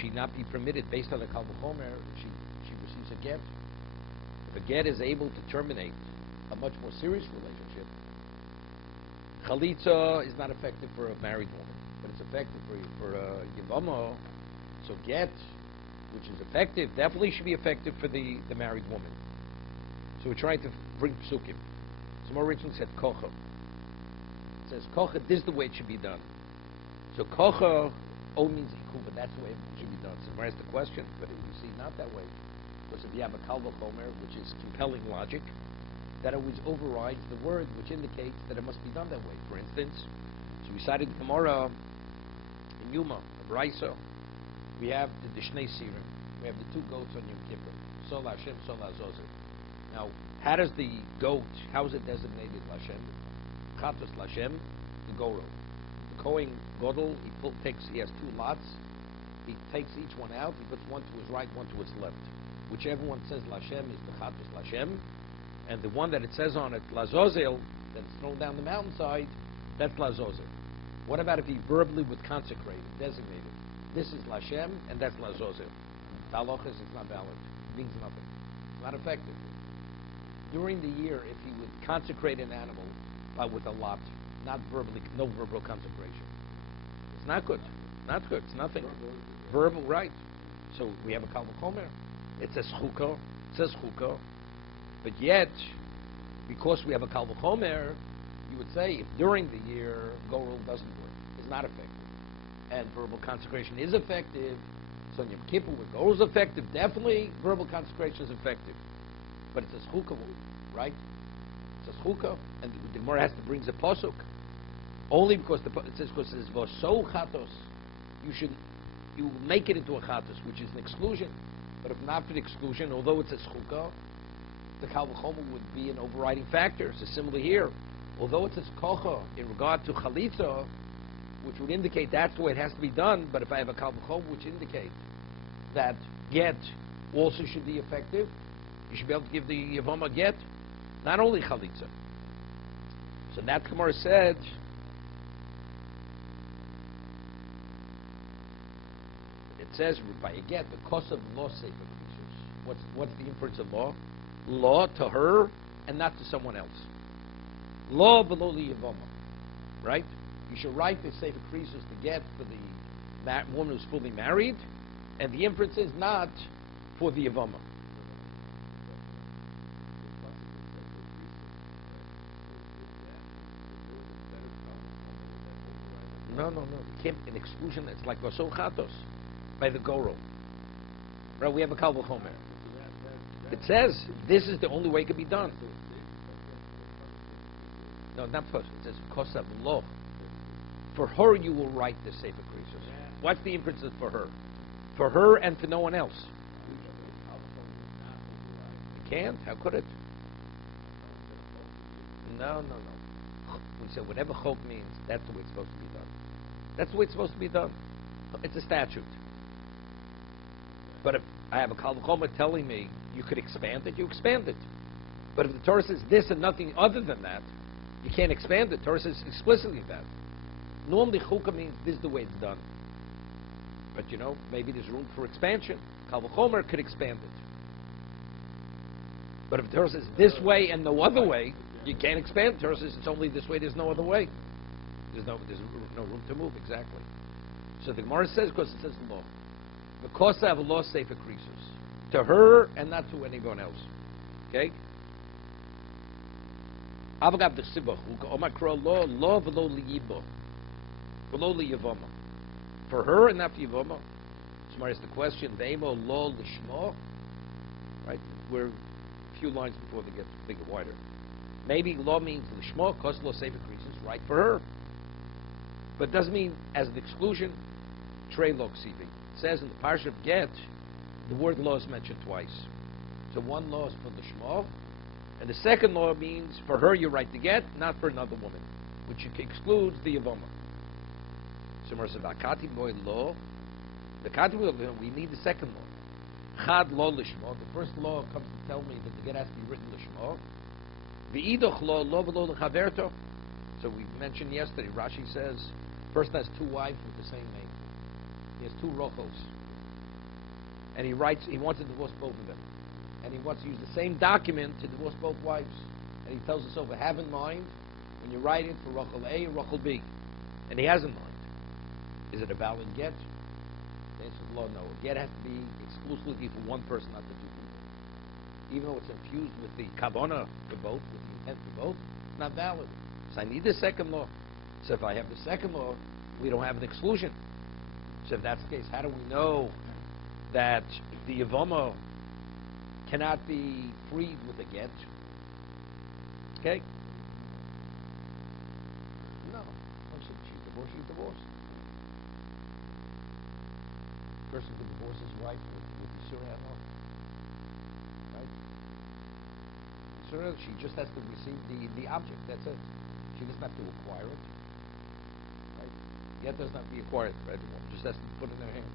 she not be permitted based on the Kal V'chomer if she receives a get? If a get is able to terminate a much more serious relationship, Chalitza is not effective for a married woman, but it's effective for a Yevama. So get, which is effective, definitely should be effective for the married woman. So we're trying to bring psukim. Some originally said kocha. It says kocha, this is the way it should be done. So kocha, O means iku, but that's the way it should be done. So where's the question? But if you see not that way, because if you have a kal v'chomer, which is compelling logic, that always overrides the word, which indicates that it must be done that way. For instance, so we cited Gemara in Yuma, a Brisa. We have the Shnei Sirim. We have the two goats on Yom Kippur. Sol Hashem, Sol Azozer. Now, how does the goat, how is it designated Lashem? Chatos Lashem, the Goro. The Kohen Godel, he has two lots. He takes each one out. He puts one to his right, one to his left. Whichever one says Lashem is the Chatos Lashem. And the one that it says on it, Lazozel, that's thrown down the mountainside, that's Lazozel. What about if he verbally would consecrate it, designate it? This is Lashem, and that's Lazozel. Talachas is not valid. It means nothing. It's not effective. During the year, if he would consecrate an animal with a lot, not verbally, no verbal consecration, it's not good. Not good. It's nothing. Verbal, right. So we have a Kal V'chomer. It says Chuko. It says Chuko. But yet, because we have a Kal V'chomer, you would say if during the year Gorul doesn't work, is not effective, and verbal consecration is effective, so in Yom Kippur with Gorul is effective, definitely verbal consecration is effective. But it says Chukah, right? It says Chukah, and the Gemara has to bring the pasuk only because it says Voso Chatos, you make it into a Chatos, which is an exclusion. But if not for the exclusion, although it says Chukah, the Kal V'chomer would be an overriding factor. So similarly here, although it says kocha in regard to chalitza, which would indicate that's the way it has to be done, but if I have a Kal V'chomer which indicates that get also should be effective, you should be able to give the Yevama get, not only chalitza. So that Gemara said, it says by a get, the cost of law sefer creatures. What's the inference of law? Law to her and not to someone else. Law below the Yevama, right? You should write the sefer creases to get for the woman who's fully married, and the inference is not for the Yevama. No. You can't, an exclusion, it's like Vasol Chatos by the Goro. Right, we have a Kal V'chomer. It says this is the only way it can be done. No, not first. It says Kosav Lo. For her, you will write the Sefer Creases. What's the inference for her? For her and for no one else. It can't. How could it? No. We said whatever chok means, that's the way it's supposed to be done. That's the way it's supposed to be done. It's a statute. But if I have a Kal V'chomer telling me you could expand it, you expand it. But if the Torah says this and nothing other than that, you can't expand it. The Torah says explicitly that. Normally chukah means this is the way it's done. But maybe there's room for expansion. Kal V'chomer could expand it. But if the Torah says this way and no other way, you can't expand. The Torah says it's only this way, there's no other way. There's no room to move, exactly. So the Gemara says, because it says law. Because I have a law sefer creases. To her and not to anyone else. Okay? Avagav the Sibah, Omakra law below liyibo. Below liyavama. For her and not for Yavama. So is the question, Ve'emo law lishma. Right? We're a few lines before they get bigger, wider. Maybe law means lishma, because law sefer creases, right for her. But it doesn't mean as an exclusion, trey lo ksivi. It says in the parshas of Get, the word law is mentioned twice. So one law is for the Shema, and the second law means for her you write the Get, not for another woman, which excludes the Yavama. So says, Akati boy law, the Akati boy law, we need the second law. Chad law lishma. The first law comes to tell me that the Get has to be written lishma. V'idoch law below lechaverto. So we mentioned yesterday, Rashi says, person has two wives with the same name. He has two rochels, and he wants to divorce both of them, and he wants to use the same document to divorce both wives, and he tells us over, have in mind when you write it for rochel A or rochel B, and he has in mind, is it a valid get? The answer is no. A get has to be exclusively for one person, not the two people. Even though it's infused with the kavanah for both, with the intent for both, it's not valid. So I need the second law. So if I have the second law, we don't have an exclusion. So if that's the case, how do we know that the Yavama cannot be freed with a get? Okay? No. She's divorced, she's divorced. Person could divorce his wife with the Surah law. Right? Surah, she just has to receive the object, that's it. She doesn't have to acquire it. Right? Get does not have to be acquired, right? The woman just has to put it in her hand.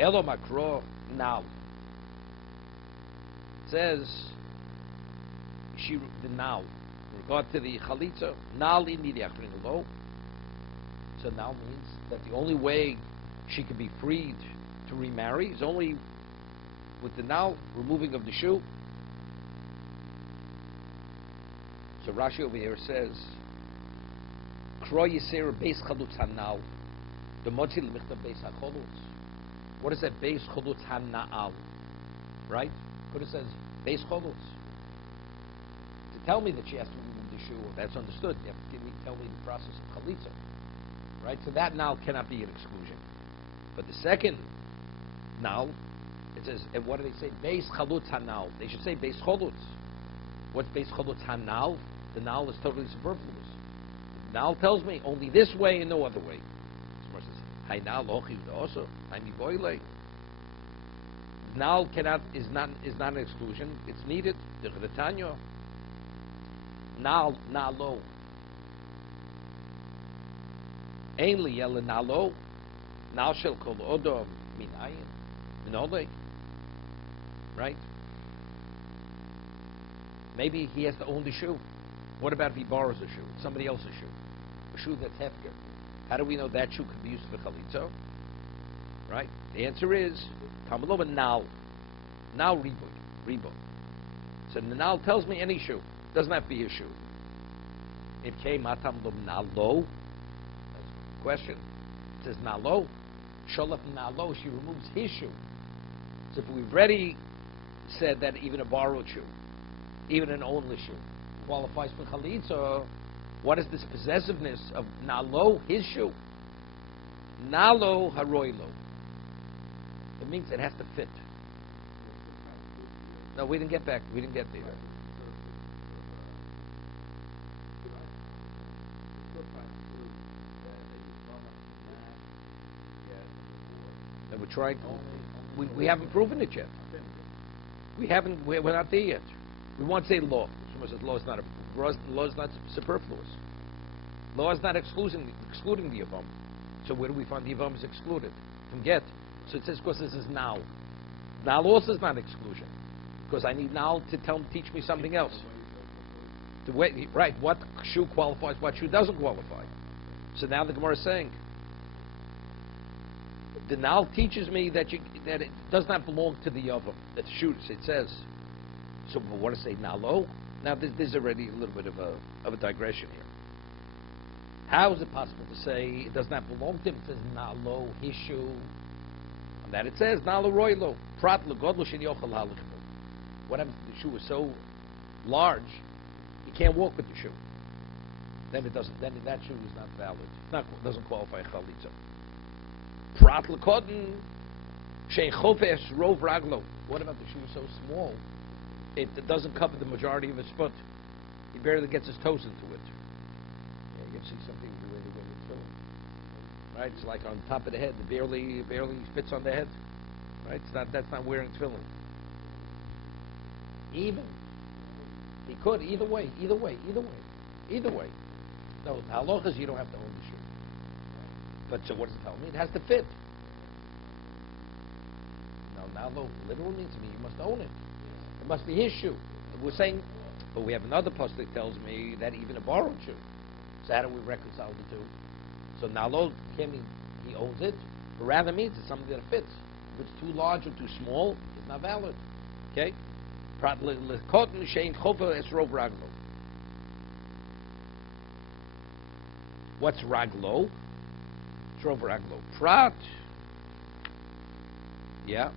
Elo makro now. It says the now. In regard to the chalitza, now lo. So now means that the only way she can be freed to remarry is only with the now removing of the shoe. So Rashi over here says, "Kro yisera beis chalutz hanal, the motzil michtav beis hacholutz." What is that beis chalutz hanal? Right? But it says beis chalutz. To tell me that she has to remove the shoe, that's understood. You have to tell me the process of chalitza. Right? So that now cannot be an exclusion. But the second now, it says, and what do they say? Beis chalutz hanal. They should say beis chalutz. What's beis chalutz hanal? The now is totally superfluous. The now tells me only this way and no other way. Someone says, "Hay now lochiv also. I mi boile." Now is not an exclusion. It's needed. The Chetanyo. Now lo. Ainli yella now lo. Now shall kol odom minayin minolei. Right? Maybe he has to own the shoe. What about if he borrows a shoe? Somebody else's shoe. A shoe that's hefker. How do we know that shoe can be used for chalitza? Right? The answer is Talmud over now. Now riboy. So the now tells me any shoe. Doesn't have to be a shoe. It came Talmud over now lo. That's the question. It says now lo. Sholach now lo. She removes his shoe. So if we've already said that even a borrowed shoe, even an ownless shoe, qualifies for chalitza, what is this possessiveness of nalo, his shoe? Nalo haroilo. It means it has to fit. No, we didn't get back. We didn't get there. And we're trying. We haven't proven it yet. We're not there yet. We want to say law. Someone says law is not superfluous. Law is not excluding the Yavam. So where do we find the Yavam is excluded? From get. So it says, of course, this is now. Now also is not exclusion. Because I need now to teach me something else. Right, what shoe qualifies, what shoe doesn't qualify. So now the Gemara is saying, the now teaches me that it does not belong to the Yavam, that the shoe, it says. So we want to say nalo. Now there's already a little bit of a digression here. How is it possible to say it does not belong to him? It says nalo, his shoe. And that it says nalo roilo. Prat legodlo shen yochel halachim. What happens if the shoe is so large he can't walk with the shoe? Then it doesn't. Then that shoe is not valid. It doesn't qualify chalitza. Prat lekodin shein chofesh rov raglo. What about the shoe is so small? It doesn't cover the majority of his foot. He barely gets his toes into it. Yeah, you see some people who really wear the tefillin. Right? It's like on top of the head. It barely fits on the head. Right? That's not wearing tefillin. Even he could either way. No, the halacha is you don't have to own the shoe. But so what does it tell me? It has to fit. Now literal means to me you must own it. It must be his shoe. We're saying, but we have another post that tells me that even a borrowed shoe. So how do we reconcile the two? So nalo can mean he owns it, but rather means it's something that fits. If it's too large or too small, it's not valid. Okay? What's raglo? Shrov raglo. Prat. Yeah.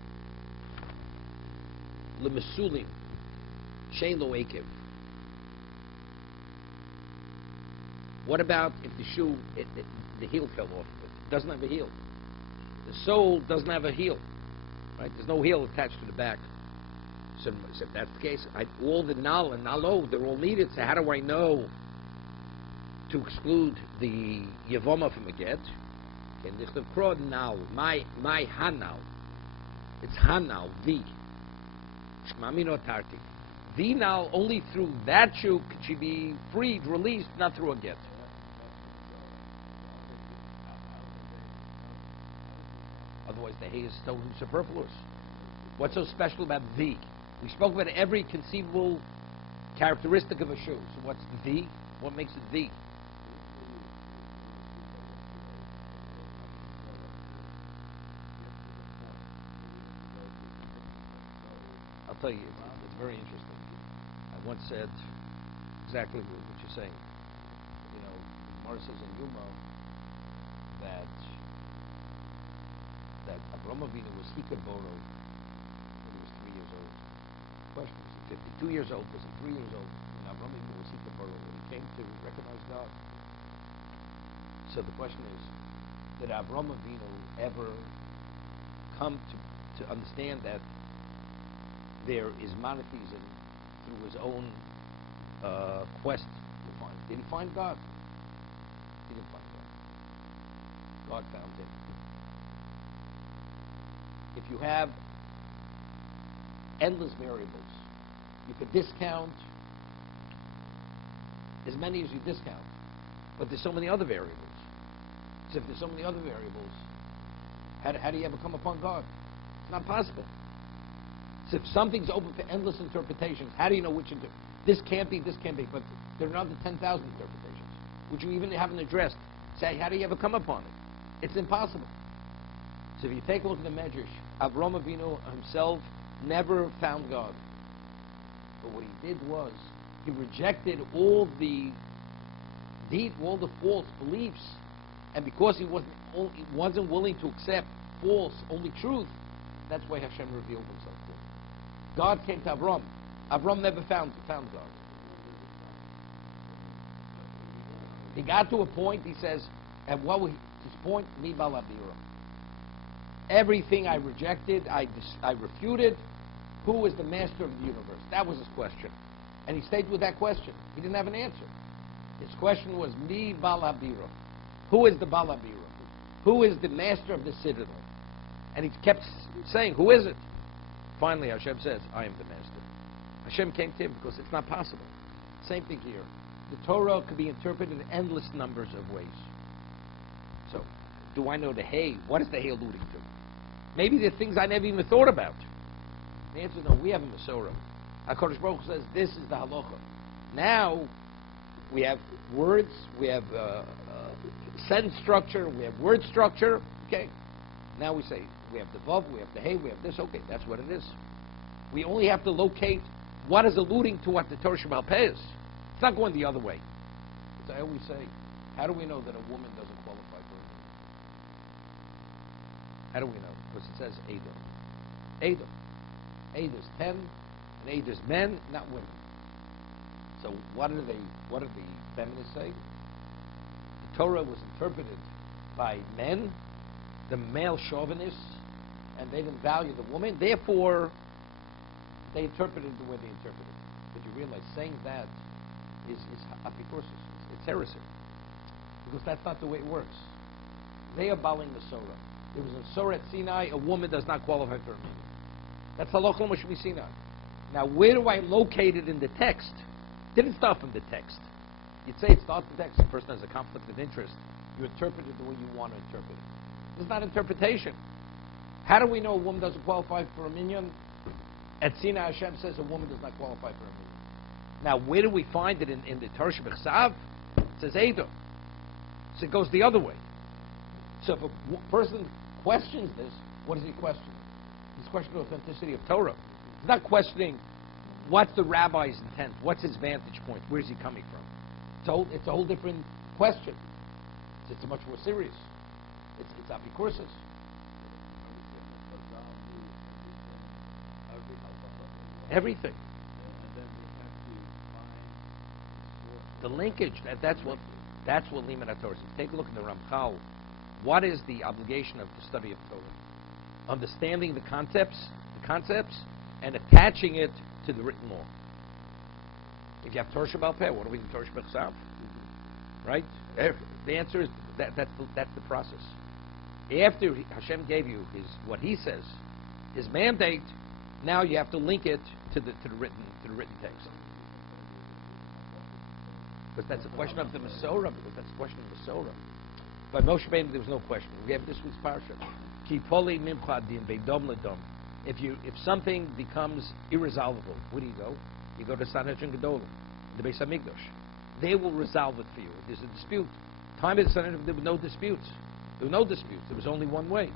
Lemesulim. Shein lo ekev. What about if the shoe, the heel fell off of it? It doesn't have a heel. The sole doesn't have a heel. Right? There's no heel attached to the back. So if that's the case, all the nal and nalo, they're all needed. So how do I know to exclude the yavoma from a get? Okay, the krod nal, my hanal. It's hanal, the. Shmamino tarti. The nal, only through that shoe could she be freed, released, not through a get. Otherwise, the hay is so superfluous. What's so special about the? We spoke about every conceivable characteristic of a shoe. So what's the? What makes it the? I'll tell you, it's very interesting. I once said exactly what you're saying. You know, Gemara says in Yuma that Avraham Avinu was Hikaboro when he was 3 years old. Question, was he 52 years old? Was he 3 years old? And Avraham Avinu was Hikaboro when he came to recognize God. So the question is, did Avraham Avinu ever come to understand that there is monotheism through his own quest to find? Did he find God? He didn't find God. God found him. If you have endless variables, you could discount as many as you discount, but there's so many other variables. So if there's so many other variables, how do you ever come upon God? It's not possible. So if something's open to endless interpretations, how do you know which this can't be, but there are another 10,000 interpretations, which you even haven't addressed. Say, how do you ever come upon it? It's impossible. So if you take a look at the Medrash, Avraham Avinu himself never found God. But what he did was, he rejected all the false beliefs, and because he wasn't willing to accept false, only truth, that's why Hashem revealed himself to him. God came to Avram. Avram never found God. He got to a point, he says, and what was his point? Mi balabira. Everything I rejected, I refuted. Who is the master of the universe? That was his question. And he stayed with that question. He didn't have an answer. His question was, Mi balabira. Who is the balabira? Who is the master of the citadel? And he kept saying, who is it? Finally, Hashem says, I am the master. Hashem came to him because it's not possible. Same thing here. The Torah could be interpreted in endless numbers of ways. So, do I know the hay? What is the hay alluding to? Maybe there are things I never even thought about. The answer is no. We have a Masorah. HaKadosh Baruch Hu says, this is the halacha. Now, we have words, we have sentence structure, we have word structure. Okay. Now we say, we have the vav, we have the hay, we have this. Okay, that's what it is. We only have to locate what is alluding to what the Torah Sheba'al Peh is. It's not going the other way. As I always say, how do we know that a woman doesn't qualify for a man? How do we know? Because it says Edom. Edom. Edom is 10, and Edom is men, not women. So what do the feminists say? The Torah was interpreted by men, the male chauvinists, and they didn't value the woman. Therefore, they interpreted the way they interpreted. But you realize saying that is apikoursis. It's heresy. Because that's not the way it works. They are baling the Sorah. There was a Sorah at Sinai, a woman does not qualify for a man. That's halachah mashmi Sinai. Now, where do I locate it in the text? Didn't start from the text. You'd say it starts from the text. The person has a conflict of interest. You interpret it the way you want to interpret it. This is not interpretation. How do we know a woman doesn't qualify for a minyan? At Sinai, Hashem says a woman does not qualify for a minyan. Now, where do we find it in the Torah Shebechsav? It says Edom. So it goes the other way. So if a person questions this, what is he questioning? He's questioning the authenticity of Torah. He's not questioning what's the rabbi's intent, what's his vantage point, where's he coming from. It's a whole different question. It's much more serious. It's apikoursis. Everything. The linkage. That's what Liman HaTorah says. Take a look at the Ramchal. What is the obligation of the study of Torah? Understanding the concepts, and attaching it to the written law. If you have Torah Sheba'al Peh, what do we do Torah Sheba'al? Right? The answer is that's the process. After Hashem gave you what He says, His mandate, now you have to link it to the written text. Because that's a question of the Masorah. By Moshe Rabbeinu, there was no question. We have this week's parsha. Ki poli mimcha din beidom ledom. If something becomes irresolvable, where do you go? You go to Sanhedrin Gedolah, the Beis Hamikdash. They will resolve it for you. If there's a dispute, time of the Sanhedrin, there were no disputes. There was only one way.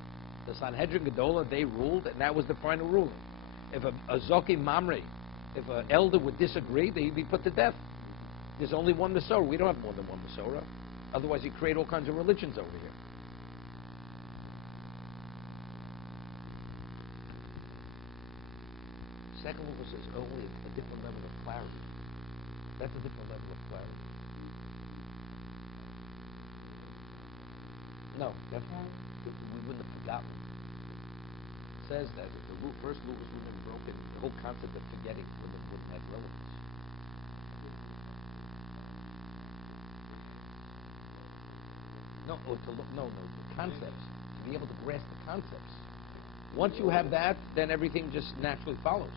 The Sanhedrin Gedolah, they ruled, and that was the final ruling. If a Zoki Mamre, if an elder would disagree, they'd be put to death. There's only one Masorah. We don't have more than one Masorah. Otherwise, you create all kinds of religions over here. Second one was only a different level of clarity. That's a different level of clarity. No, we wouldn't have forgotten. It says that if the first rule was wouldn't have been broken, the whole concept of forgetting wouldn't have relevance. No, the concepts. To be able to grasp the concepts. Once you have that, then everything just naturally follows.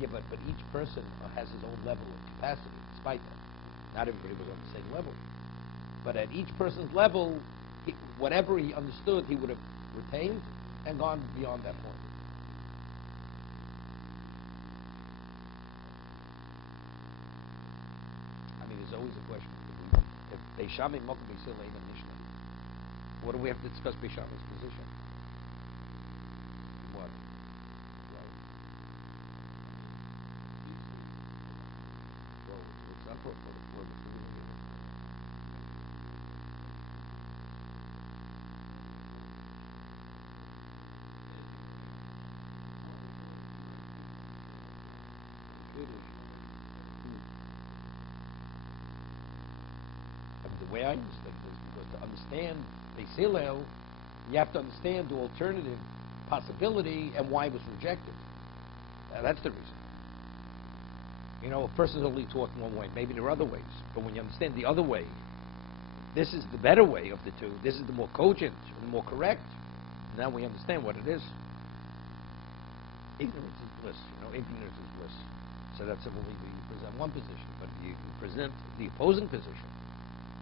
Yeah, but each person has his own level of capacity, despite that. Not everybody was on the same level. But at each person's level, whatever he understood, he would have retained and gone beyond that point. I mean, there's always a question. If Beishami Mokum Beisil ain't a Mishnah, what do we have to discuss Beishami's position? What? Well, it's not for the the way I understand this, because to understand Beis Hillel, you have to understand the alternative possibility and why it was rejected. That's the reason. You know, a person's only taught one way. Maybe there are other ways. But when you understand the other way, this is the better way of the two. This is the more cogent, the more correct. Now we understand what it is. Ignorance is bliss. Ignorance is bliss. So that's a believer. You present one position, but you present the opposing position.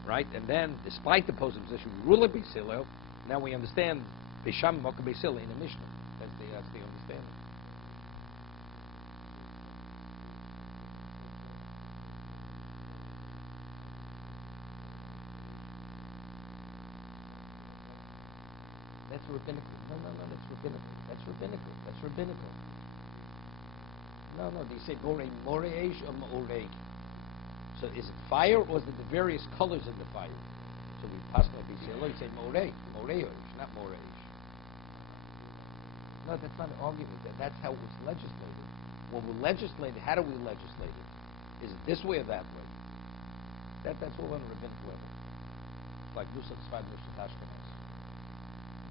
Right? And then, despite the opposing position, we rule it Beis Hillel. Now we understand Beisham Mokum Beis Hillel in the Mishnah. That's the understanding. That's rabbinical. No, that's rabbinical. That's rabbinical. No, they say Borei Moreish or Morei. So is it fire, or is it the various colors in the fire? So we pass like Beis Hillel, you say Moreish, not Moreish. No, that's not an argument. That's how it was legislated. When we legislate it, how do we legislate it? Is it this way or that way? That's all on a rabbinic level. It's like Nusach Sfad Nusach Ashkenaz.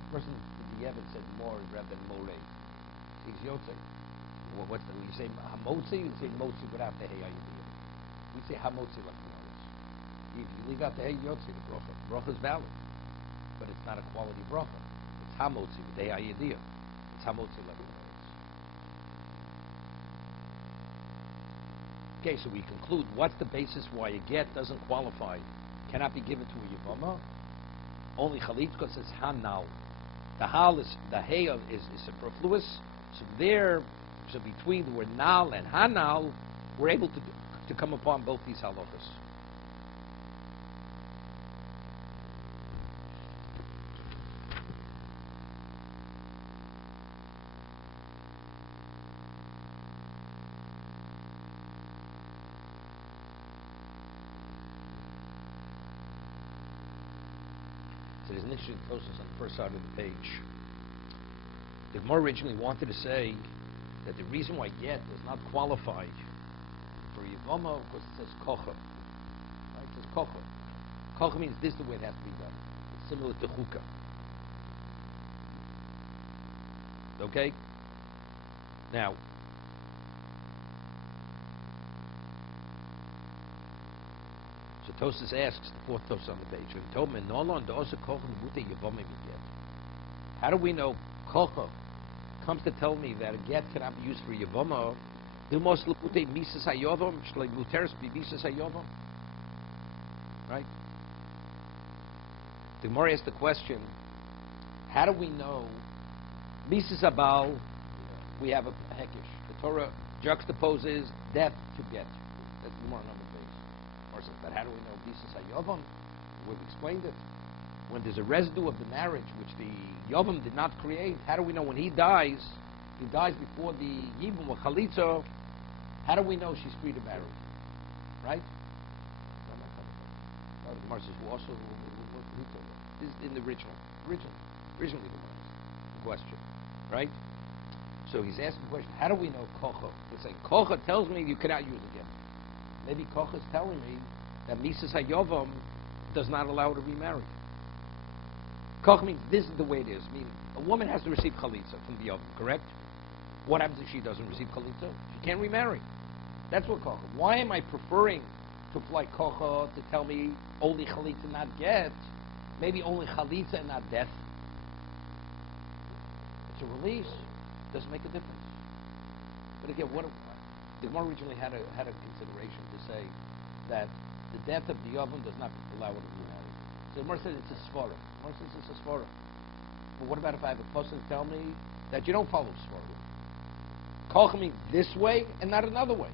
The person the Yevon said more rather than Morei. He's Yotzei. What's the, you say Hamotzi, you say Motzi without the Hey Ayudiyah. We say Hamotzi like the others. You leave out the Hey Yotzi, the bracha. The bracha is valid, but it's not a quality bracha. It's Hamotzi with the Hey Ayudiyah. It's Hamotzi like the others. Okay, so we conclude, what's the basis why a get doesn't qualify, cannot be given to a Yavama? Only Chalit, because it's Hanal. The Hal is, the Hey is superfluous, so between the word Nal and Hanal, we're able to come upon both these halachas. there's an interesting process on the first side of the page. The Gemara originally wanted to say that the reason why get does not qualify for Yavama because it says kocha. Right? It says kocha. Kocha means this is the way it has to be done. It's similar to chukah. Okay? Now, so Tosas asks, the fourth Tosas on the page, how do we know kocha comes to tell me that a get cannot be used for Yavama? Right? The Gemara asks the question, how do we know Misas Abal, we have a hekish. The Torah juxtaposes death to get. That's the Gemara number base. But how do we know Misas HaYovam? We've explained it. When there's a residue of the marriage which the Yovam did not create, how do we know when he dies before the Yibum or Chalitza, how do we know she's free to marry? Right? No, the Gemara says, well, also, who told us? This is in the originally the question. Right? So he's asking the question, how do we know kocha? It's like, kocha tells me you cannot use it again. Maybe kocha is telling me that Misas HaYovam does not allow her to remarry. Kocha means this is the way it is. Meaning, a woman has to receive chalitza from the Yovam, correct? What happens if she doesn't receive chalitza? She can't remarry. That's what kocha. Why am I preferring to apply kocha to tell me only chalitza, not get? Maybe only chalitza and not death. It's a release. Doesn't make a difference. But again, the Gemara originally had a consideration to say that the death of the Yovam does not allow her to remarry. So the Gemara said it's a svara. The Gemara says it's a svara. But what about if I have a person tell me that you don't follow svara? Kocha means this way and not another way.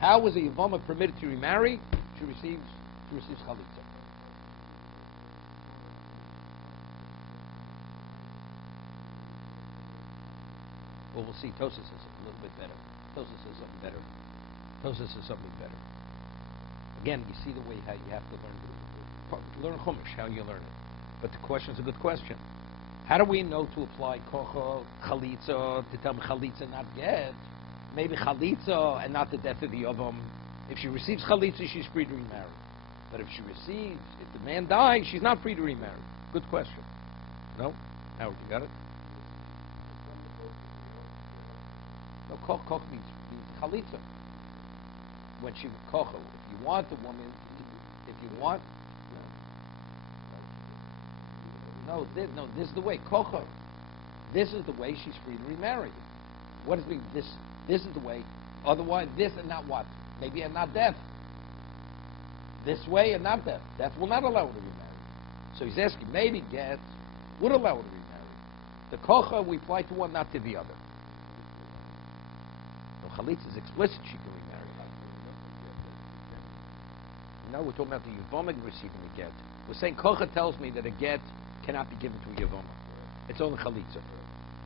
How was a Yavama permitted to remarry? She receives chalitza. Well, we'll see. Tosas says a little bit better. Tosas says something better. Tosas says something better. Again, you see the way how you have to learn Chumash, how you learn it. But the question is a good question. How do we know to apply kocha, chalitza, to tell me chalitza, not get? Maybe chalitza and not the death of the Yavam. If she receives chalitza, she's free to remarry. But if the man dies, she's not free to remarry. Good question. No? Howard, you got it? No, koch means chalitza. When she kocha, if you want the woman, this is the way kocha. This is the way she's free to remarry. What does it mean? This is the way. Otherwise, this and not what? Maybe and not death. This way and not death. Death will not allow her to remarry. So he's asking, maybe get would allow her to remarry. The kocha we apply to one, not to the other. Chalitza is explicit, she can remarry. No, we're talking about the Yavama receiving a get. We're saying kocha tells me that a get cannot be given to a Yavama. It's only chalitza.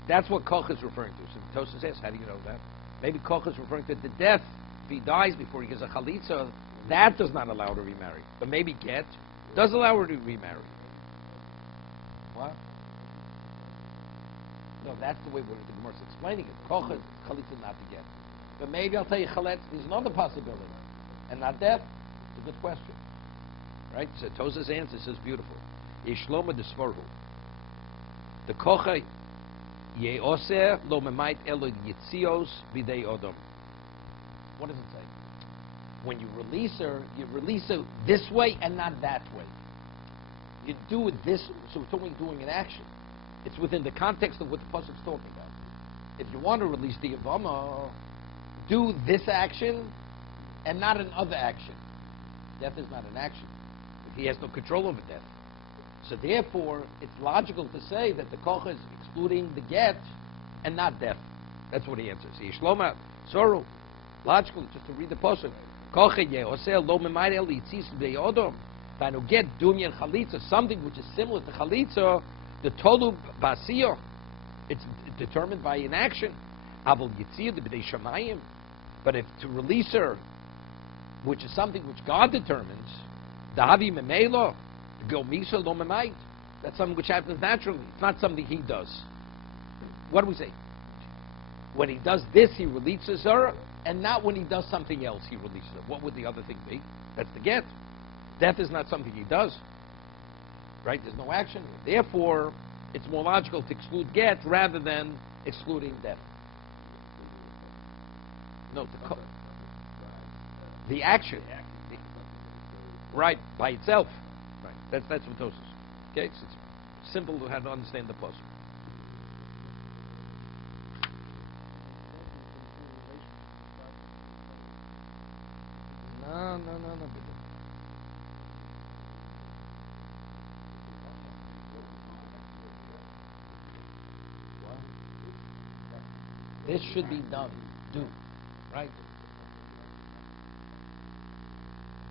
That's what kocha is referring to. So Tosas asks, how do you know that? Maybe kocha is referring to the death. If he dies before he gets a chalitza, that does not allow her to remarry. But maybe get does allow her to remarry. What? No, that's the way the Gemara is explaining it. Kocha is chalitza, not to get. But maybe I'll tell you, chaletz, there's another possibility. And not death? It's a good question. Right? So Tosas' answer says beautiful. Ishloma de svarhu. The kocha ye'oser lo memait elo yitzios bidei odom. What does it say? When you release her this way and not that way. You do it this, so we're doing an action. It's within the context of what the pasuk is talking about. If you want to release the Yavama, do this action and not another action. Death is not an action. He has no control over death. So therefore, it's logical to say that the kocha is excluding the get and not death. That's what he answers. Yishloma, sorrow. Logically, just to read the pasuk. Kocha ye'oseh lo memayre el yitzis be'odom. Tanu get dunya chalitza, something which is similar to chalitza, the tolu basiyah. It's determined by an action. Abel yitzir the b'dei shamayim. But if to release her, which is something which God determines, dahavi memelo, go misa lo memait. That's something which happens naturally. It's not something he does. What do we say? When he does this, he releases her, and not when he does something else, he releases her. What would the other thing be? That's the get. Death is not something he does. Right? There's no action. Therefore, it's more logical to exclude get rather than excluding death. No, the action. Right, by itself. Right. That's what Tosus. Okay, so it's simple to how to understand the puzzle. No. This should be done. Do. Right?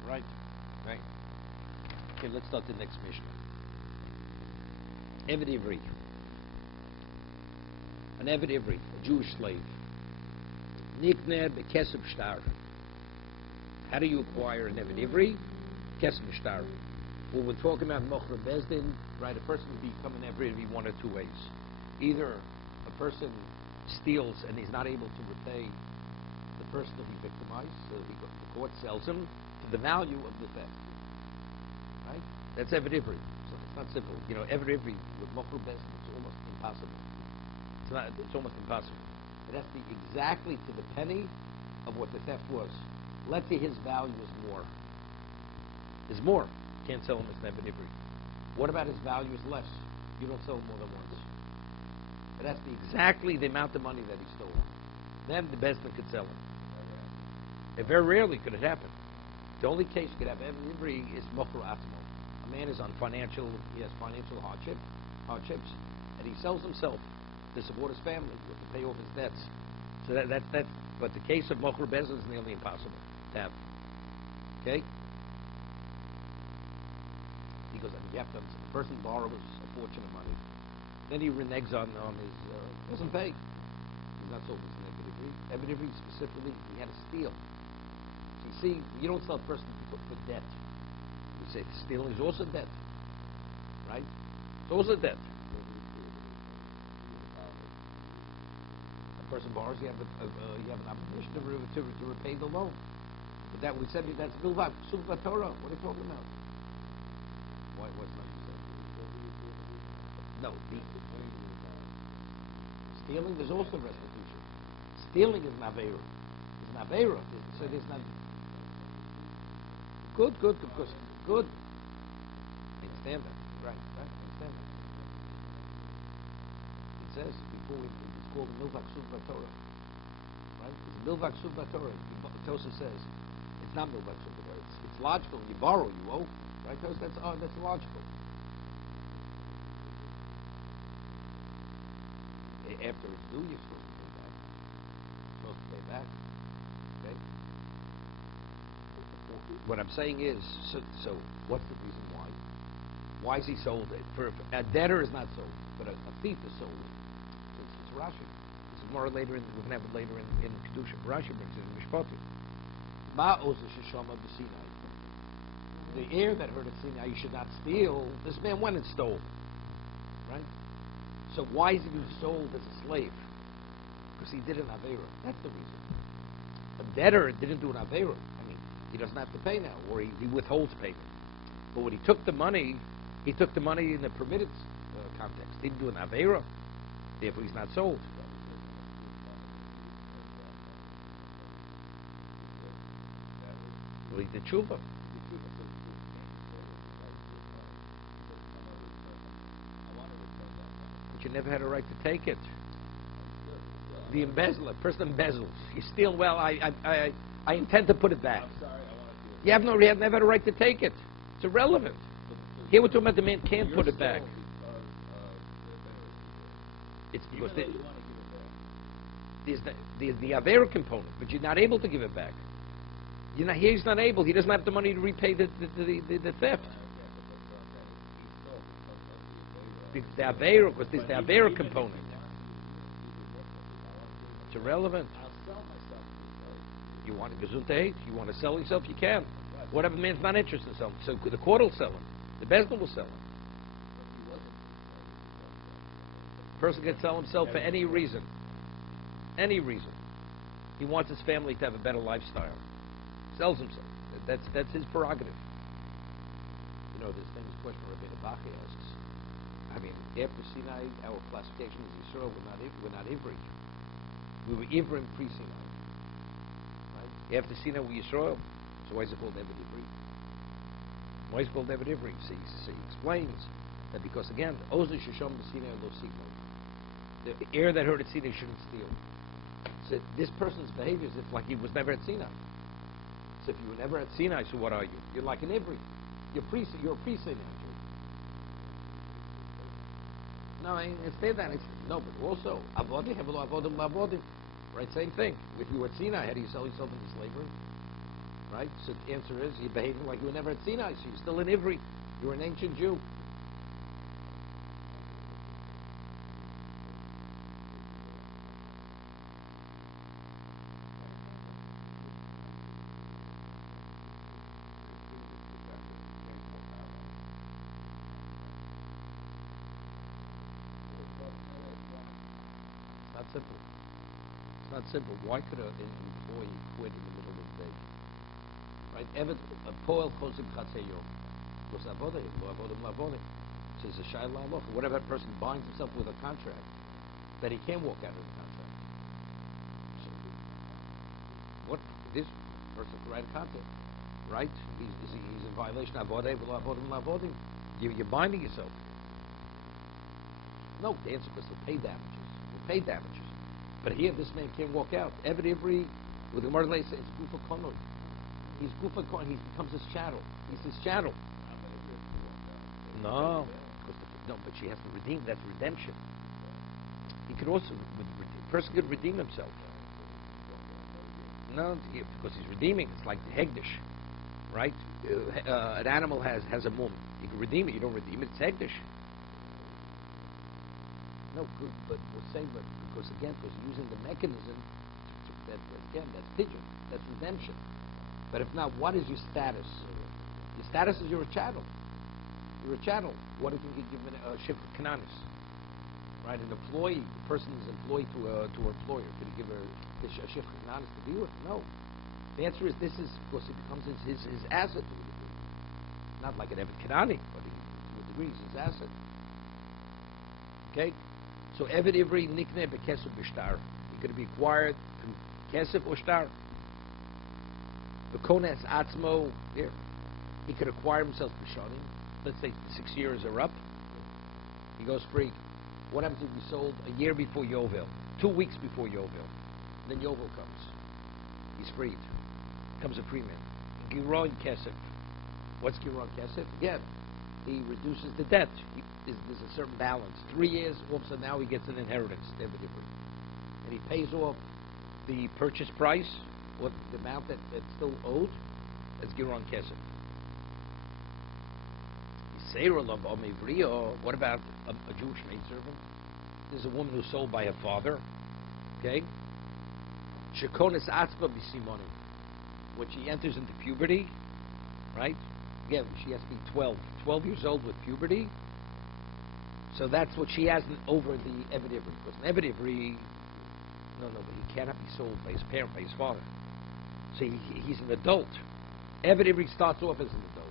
Right. Right. Okay, let's start the next Mishnah. Eved Ivri. An Eved Ivri, a Jewish slave. Nikne bekesef shtar. How do you acquire an Eved Ivri? Kesef shtar. When we're talking about Mochra Bezdin, right, a person can become an Eved Ivri one or two ways. Either a person steals and he's not able to repay the person that he victimized, so the court sells him to the value of the theft. Right? That's Eved Ivri. So it's not simple. You know, Eved Ivri with Mochra Bezdin, it's almost impossible. It's almost impossible. It has to be exactly to the penny of what the theft was. Let's say his value is more. Is more. Can't sell him as an Eved Ivri. What about his value is less? You don't sell him more than once. It has to be exactly the amount of money that he stole. Then the Bezdin could sell him. And very rarely could it happen. The only case you could have Eved Ivri is Mochra Atzmo. A man is on he has financial hardships, and he sells himself to support his family, to pay off his debts. So that. But the case of Mochra Bezdin is nearly impossible to have. Okay? Because you have to. The person borrows a fortune of money, then he reneges on his doesn't pay. He's not sold as an Eved Ivri. Eved Ivri specifically, he had to steal. So you see, you don't sell a person for debt. You say stealing is also debt, right? It's also debt. A person borrows, you have an obligation to repay the loan. But that we said that's Bilvat Subva Torah. What are you talking about? What's not you saying? No, stealing there's also restitution. Stealing is an aveira. It's an aveira. So there's not. Good. I understand that. Right. I understand that. It says before it's called Milvak Subva Torah. Right? It's Milvak Subva Torah. Tosa says it's not Milvak Subva Torah. It's logical. You borrow, you owe. Right? That's logical. After it's due, you're supposed to pay back. Okay? What I'm saying is, so what's the reason why? Why is he sold? A debtor is not sold, but a thief is sold. It's Rashi. This is more later, we can have it later in kiddushin. Rashi brings it in Mishpatim. The heir that heard at Sinai, you should not steal. This man went and stole. Right? So why is he being sold as a slave? Because he did an Aveira. That's the reason. A debtor didn't do an Aveira. I mean, he doesn't have to pay now, or he withholds payment. But when he took the money in the permitted context. He didn't do an Aveira. Therefore, he's not sold. Well, he did tshuva. But you never had a right to take it. The embezzler, person embezzles. You steal. Well, I intend to put it back. I'm sorry, I want to. You have never had a right to take it. It's irrelevant. Here we're talking about the man can't put it back. It's because there's the Avera component, but you're not able to give it back. He's not able. He doesn't have the money to repay the theft. It's the Avera, because there's the Avera component. It's irrelevant. You want a gesundheit? You want to sell yourself? You can. Whatever man's not interested in selling, so the court will sell him. The Bezdin will sell him. person can sell himself for any reason. Any reason. He wants his family to have a better lifestyle. Sells himself. That's his prerogative. You know, this famous question Rabbi Kalatsky asks. I mean, after Sinai, our classification is Yisrael. We're not Ivri. We were Ivrim pre-Sinai. Right? After Sinai, we Yisrael. So why is it called Eved Ivri? Why is it called Eved Ivri? So he explains that because, again, Ozer Shisham Sinai Lo Signo. The heir that heard at Sinai shouldn't steal. So this person's behavior is like he was never at Sinai. So if you were never at Sinai, so what are you? You're like an Ivri. You're a pre-Sinai. No, I understand that. No, but also, avodim, avodim, avodim. Right, same thing. If you were at Sinai, how do you sell yourself into slavery? Right? So the answer is, you're behaving like you were never at Sinai, so you're still an Ivri. You're an ancient Jew. Simple. It's not simple. Why could an employee quit in the middle of the day? Right? Poel chosim chatzeyom. Because avodah, avodim lavodim. Says a shayla loch. Whatever that person binds himself with a contract, that he can't walk out of the contract. So, what this person can write a contract, right? He's in violation of avodah, avodim lavodim. You're binding yourself. No, the answer is to pay damages. Pay damages. But here, this man can't walk out. Eved Ivri, with the Gemara says, it's Gufa Konon. He's Gufa Konon. He becomes his chattel. He's his chattel. No, but she has to redeem. That's redemption. He could also, a person could redeem himself. No, because he's redeeming. It's like the Hegdish, right? An animal has a mum. You can redeem it. You don't redeem it. It's Hegdish. No, good, but we're saying, but because using the mechanism, that's pigeon, that's redemption. But if not, what is your status? Your status is you're a chattel. You're a chattel. What if you could give a ship of cananis? Right, an employee, the person is employed to an employer. Could he give a ship of cananis to be with? No. The answer is this is because it becomes his asset to a degree. Not like an Eved Kanani, but to a degree, it's his asset. Okay? So Eved Ivri nikne bekesef b'shtar. He could be acquired through kesef or shtar. V'kones atzmo, here. He could acquire himself b'shanim. Let's say 6 years are up. He goes free. What happens if he sold a year before Yovel? 2 weeks before Yovel. Then Yovel comes. He's freed. Becomes a free man. Giron kesef. What's Giron kesef? Again, he reduces the debt. There's a certain balance. 3 years, all of a sudden now he gets an inheritance. And he pays off the purchase price, or the amount that's still owed, as Giron Kesef. What about a Jewish maidservant? There's a woman who's sold by her father. Okay? Shekonis atzba b'simonim. When she enters into puberty, right? Again, she has to be 12 years old with puberty. So that's what she has over the Eved Ivri. Because an Eved Ivri, but he cannot be sold by his parent, by his father. So he's an adult. Eved Ivri starts off as an adult.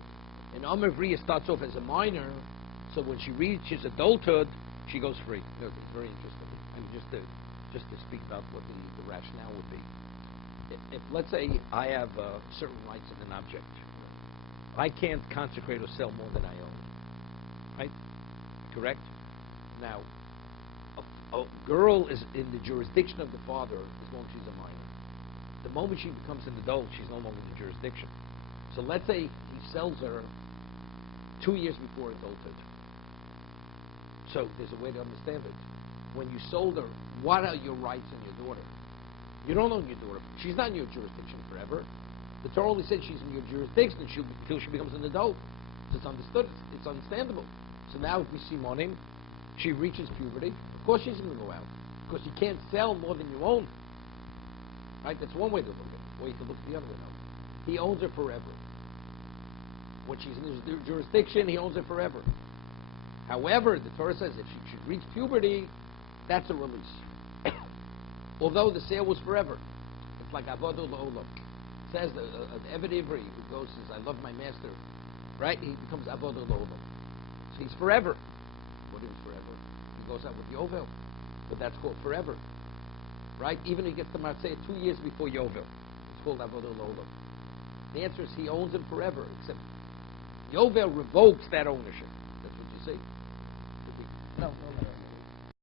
And Ivri starts off as a minor. So when she reaches adulthood, she goes free. Okay, very interesting. I mean, just to speak about what the rationale would be. If let's say I have certain rights in an object, I can't consecrate or sell more than I own. Right? Correct? Now, a girl is in the jurisdiction of the father as long as she's a minor. The moment she becomes an adult, she's no longer in the jurisdiction. So let's say he sells her 2 years before adulthood. So there's a way to understand it. When you sold her, what are your rights on your daughter? You don't own your daughter. She's not in your jurisdiction forever. The Torah only said she's in your jurisdiction until she becomes an adult. So it's understood. It's understandable. So now if we see Monim, she reaches puberty. Of course she's going to go out. Because you can't sell more than you own. Right? That's one way to look at it. Or you can look at the other way. No. He owns her forever. When she's in his jurisdiction, he owns her forever. However, the Torah says if she should reach puberty, That's a release. Although the sale was forever. It's like Avodah L'Olam. It says an Eved Ivri who goes and says, I love my master, right? He becomes Avodah L'Olam. So he's forever. What is forever? He goes out with Yovel. But that's called forever. Right? Even if he gets the Matzeh 2 years before Yovel. It's called Avodah L'Olam. The answer is he owns him forever, except Yovel revokes that ownership. That's what you see. No.